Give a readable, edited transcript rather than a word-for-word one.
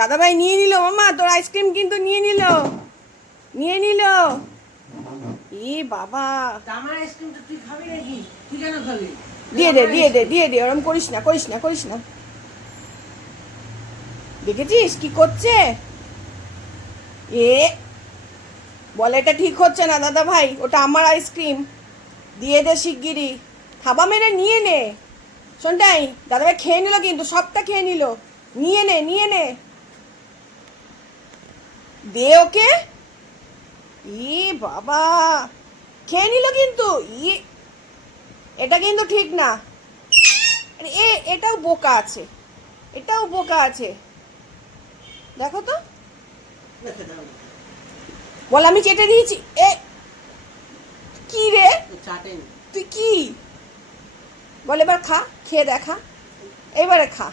দাদাভাই নিয়ে নিল মামা, তোর আইসক্রিম কিন্তু নিয়ে নিল। ই বাবা, আমার আইসক্রিমটা তুই খাবি নাকি? তুই কেন খাবি? দিয়ে দে, ওরম করিস না। দেখেছিস কি করছে? এ বলে এটা ঠিক হচ্ছে না দাদা ভাই, ওটা আমার আইসক্রিম, দিয়ে দে শিগগিরই। থাবা মেরে নিয়ে নে। শোনটাই, দাদাভাই খেয়ে নিল কিন্তু, সবটা খেয়ে নিল। নিয়ে নে দে ওকে। ই বাবা, খেয়ে নিল কিন্তু। এটা কিন্তু ঠিক না। এটাও বোকা আছে। দেখো তো, রেখে দাও। বল আমি চেটে দিয়েছি। কি রে চাটেন। তুই কি বল, এবার খা, খেয়ে দেখা, এবারে খা।